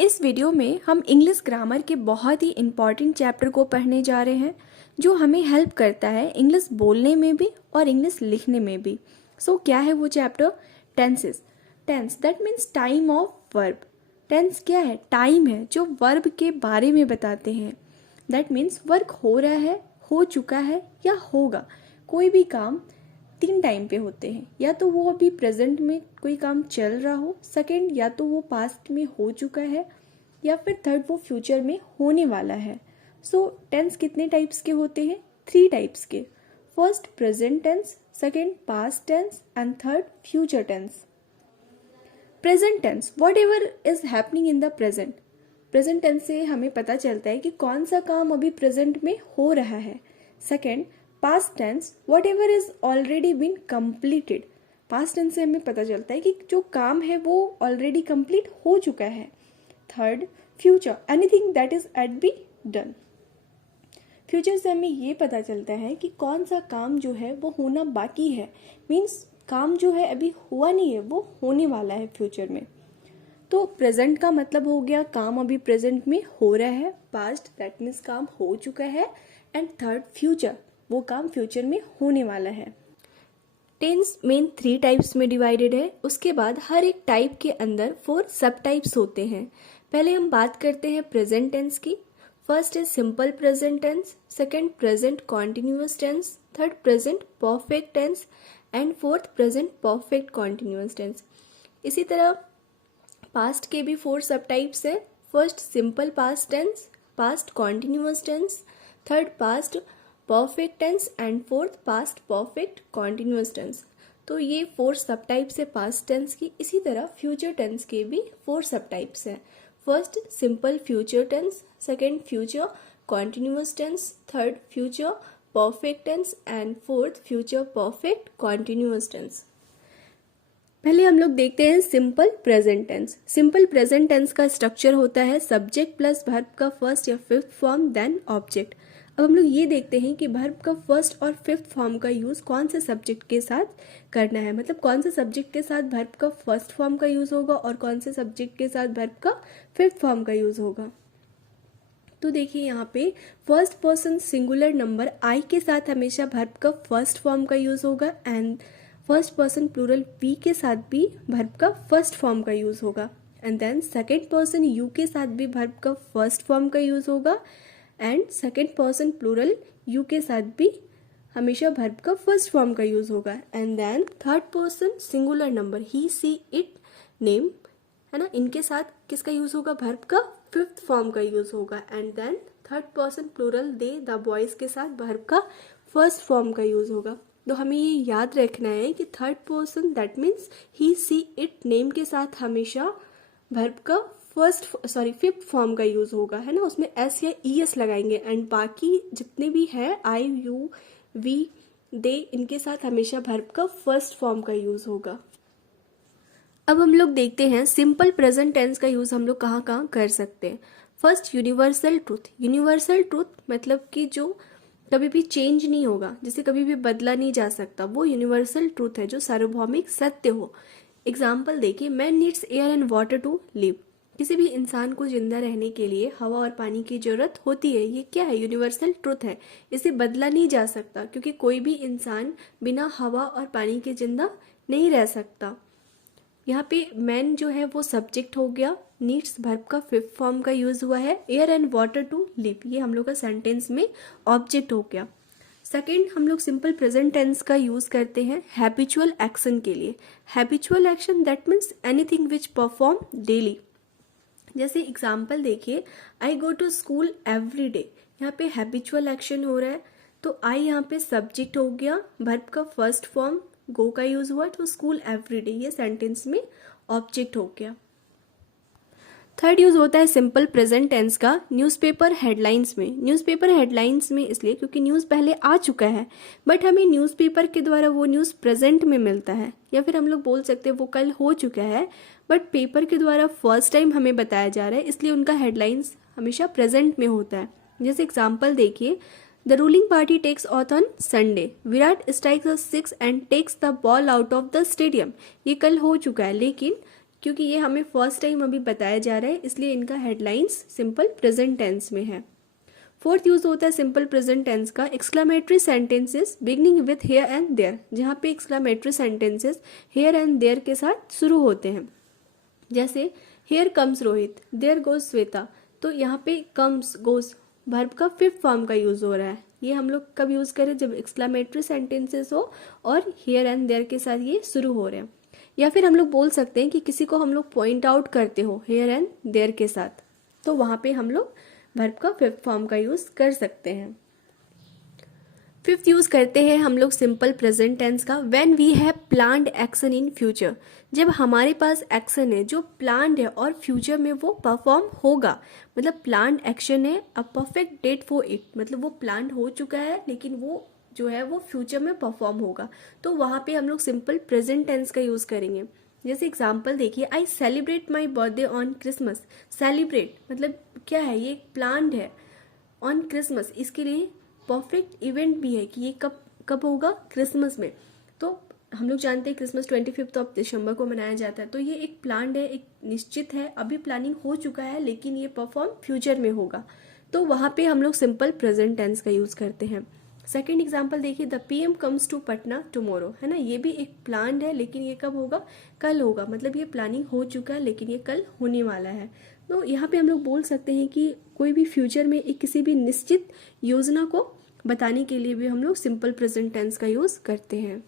इस वीडियो में हम इंग्लिश ग्रामर के बहुत ही इम्पॉर्टेंट चैप्टर को पढ़ने जा रहे हैं जो हमें हेल्प करता है इंग्लिश बोलने में भी और इंग्लिश लिखने में भी। क्या है वो chapter? Tenses. Tense that means time of verb. Tense क्या है? टाइम है जो वर्ब के बारे में बताते हैं। दैट मीन्स वर्क हो रहा है, हो चुका है या होगा। कोई भी काम 3 टाइम पे होते हैं, या तो वो अभी प्रेजेंट में कोई काम चल रहा हो, सेकंड या तो वो पास्ट में हो चुका है, या फिर थर्ड वो फ्यूचर में होने वाला है। टेंस कितने टाइप्स के होते हैं? 3 टाइप्स के। First present tense, second past tense and third future tense. Present tense, whatever is happening in the present. Present tense से हमें पता चलता है कि कौन सा काम अभी प्रेजेंट में हो रहा है। Second past tense, whatever is already been completed. Past tense से हमें पता चलता है कि जो काम है वो ऑलरेडी कंप्लीट हो चुका है। Third future, anything that is at be done. Future से हमें ये पता चलता है कि कौन सा काम जो है वो होना बाकी है, मीन्स काम जो है अभी हुआ नहीं है, वो होने वाला है फ्यूचर में। तो प्रेजेंट का मतलब हो गया काम अभी प्रेजेंट में हो रहा है। पास्ट दैट मीन्स काम हो चुका है। एंड थर्ड फ्यूचर, वो काम फ्यूचर में होने वाला है। टेंस मेन 3 टाइप्स में डिवाइडेड है। उसके बाद हर एक टाइप के अंदर 4 सब टाइप्स होते हैं। पहले हम बात करते हैं प्रेजेंट टेंस की। First is simple present tense, second present continuous tense, third present perfect tense and fourth present perfect continuous tense. इसी तरह पास्ट के भी 4 सब टाइप्स है। First simple past tense, past continuous tense, third past perfect tense and fourth past perfect continuous tense. तो ये 4 सब types है पास्ट टेंस की। इसी तरह फ्यूचर टेंस के भी 4 सब टाइप्स है। First simple future tense, second future continuous tense, third future perfect tense and fourth future perfect continuous tense. पहले हम लोग देखते हैं simple present tense. Simple present tense का स्ट्रक्चर होता है सब्जेक्ट प्लस वर्ब का फर्स्ट या फिफ्थ फॉर्म देन ऑब्जेक्ट। अब हम लोग ये देखते हैं कि वर्ब का फर्स्ट और फिफ्थ फॉर्म का यूज कौन से सब्जेक्ट के साथ करना है, मतलब कौन से सब्जेक्ट के साथ वर्ब का फर्स्ट फॉर्म का यूज होगा और कौन से सब्जेक्ट के साथ वर्ब का फिफ्थ फॉर्म का यूज होगा। तो देखिए यहाँ पे first person singular number I के साथ हमेशा वर्ब का फर्स्ट फॉर्म का यूज होगा and first person plural we के साथ भी वर्ब का फर्स्ट फॉर्म का यूज होगा। And then second person you के साथ भी वर्ब का फर्स्ट फॉर्म का यूज होगा and second person plural you के साथ भी हमेशा वर्ब का फर्स्ट फॉर्म का यूज होगा। And then third person singular number he she it name है ना, इनके साथ किसका यूज होगा? वर्ब का फिफ्थ फॉर्म का यूज होगा। And then third person plural they the boys के साथ वर्ब का फर्स्ट फॉर्म का यूज होगा। तो हमें ये याद रखना है कि third person that means he she it name के साथ हमेशा वर्ब का फिफ्थ फॉर्म का यूज होगा, है ना, उसमें एस या ई एस लगाएंगे। एंड बाकी जितने भी है आई यू वी दे, इनके साथ हमेशा वर्ब का फर्स्ट फॉर्म का यूज होगा। अब हम लोग देखते हैं सिंपल प्रेजेंट टेंस का यूज हम लोग कहाँ कहाँ कर सकते हैं। First universal truth. Universal truth मतलब कि जो कभी भी चेंज नहीं होगा, जिसे कभी भी बदला नहीं जा सकता, वो यूनिवर्सल ट्रूथ है जो सार्वभौमिक सत्य हो। एग्जाम्पल देखिए, man needs air and water to live. किसी भी इंसान को जिंदा रहने के लिए हवा और पानी की जरूरत होती है। ये क्या है? यूनिवर्सल ट्रूथ है, इसे बदला नहीं जा सकता क्योंकि कोई भी इंसान बिना हवा और पानी के जिंदा नहीं रह सकता। यहाँ पे मैन जो है वो सब्जेक्ट हो गया, नीड्स वर्ब का फिफ्थ फॉर्म का यूज हुआ है, air and water to live ये हम लोग का सेंटेंस में ऑब्जेक्ट हो गया। सेकेंड हम लोग सिंपल प्रेजेंट टेंस का यूज करते हैं हैबिचुअल एक्शन के लिए। Habitual action that means anything which perform daily. जैसे एग्जाम्पल देखिए, I go to school every day. यहाँ पे हैबिचुअल एक्शन हो रहा है, तो आई यहाँ पे सब्जेक्ट हो गया, वर्ब का फर्स्ट फॉर्म गो का यूज हुआ, तो स्कूल एवरीडे ये सेंटेंस में ऑब्जेक्ट हो गया। थर्ड यूज होता है सिंपल प्रेजेंट टेंस का न्यूज़पेपर हेडलाइंस में। न्यूज़पेपर हेडलाइंस में इसलिए क्योंकि न्यूज़ पहले आ चुका है, बट हमें न्यूज़पेपर के द्वारा वो न्यूज़ प्रेजेंट में मिलता है, या फिर हम लोग बोल सकते हैं वो कल हो चुका है, बट पेपर के द्वारा फर्स्ट टाइम हमें बताया जा रहा है, इसलिए उनका हेडलाइंस हमेशा प्रेजेंट में होता है। जैसे एग्जाम्पल देखिए, the ruling party takes oath on Sunday, Virat strikes a 6 and takes the ball out of the stadium. ये कल हो चुका है, लेकिन क्योंकि ये हमें फर्स्ट टाइम अभी बताया जा रहा है, इसलिए इनका हेडलाइंस सिंपल प्रेजेंट टेंस में है। फोर्थ यूज होता है सिंपल प्रेजेंट टेंस का exclamatory sentences beginning with here and there, जहाँ पे exclamatory sentences here and there के साथ शुरू होते हैं। जैसे here comes Rohit, there goes Shweta, तो यहाँ पे कम्स गोज वर्ब का फिफ्थ फॉर्म का यूज हो रहा है। ये हम लोग कब यूज करें, जब एक्सक्लामेटरी सेंटेंसेस हो और हेयर एंड देयर के साथ ये शुरू हो रहे हैं। या फिर हम लोग बोल सकते हैं कि किसी को हम लोग पॉइंट आउट करते हो हेयर एंड देयर के साथ, तो वहां पे हम लोग वर्ब का फिफ्थ फॉर्म का यूज कर सकते हैं। फिफ्थ यूज करते हैं हम लोग सिंपल प्रेजेंट टेंस का when we have planned action in future, जब हमारे पास एक्शन है जो प्लान्ड है और फ्यूचर में वो परफॉर्म होगा, मतलब प्लान्ड एक्शन है, a perfect date for it, मतलब वो प्लान्ड हो चुका है लेकिन वो जो है वो फ्यूचर में परफॉर्म होगा, तो वहां पे हम लोग सिंपल प्रेजेंट टेंस का यूज करेंगे। जैसे एग्जाम्पल देखिए, I celebrate my birthday on Christmas. Celebrate मतलब क्या है, ये प्लान्ड है ऑन क्रिसमस, इसके लिए परफेक्ट इवेंट भी है कि ये कब कब होगा, क्रिसमस में। तो हम लोग जानते हैं क्रिसमस 25 ऑफ दिसंबर को मनाया जाता है, तो ये एक प्लान्ड है, एक निश्चित है, अभी प्लानिंग हो चुका है लेकिन ये परफॉर्म फ्यूचर में होगा, तो वहां पे हम लोग सिंपल प्रेजेंट टेंस का यूज करते हैं। सेकेंड एग्जाम्पल देखिए, the PM comes to Patna tomorrow, है ना, ये भी एक प्लान्ड है लेकिन ये कब होगा, कल होगा, मतलब ये प्लानिंग हो चुका है लेकिन ये कल होने वाला है। तो यहाँ पे हम लोग बोल सकते हैं कि कोई भी फ्यूचर में एक किसी भी निश्चित योजना को बताने के लिए भी हम लोग सिंपल प्रेजेंट टेंस का यूज करते हैं।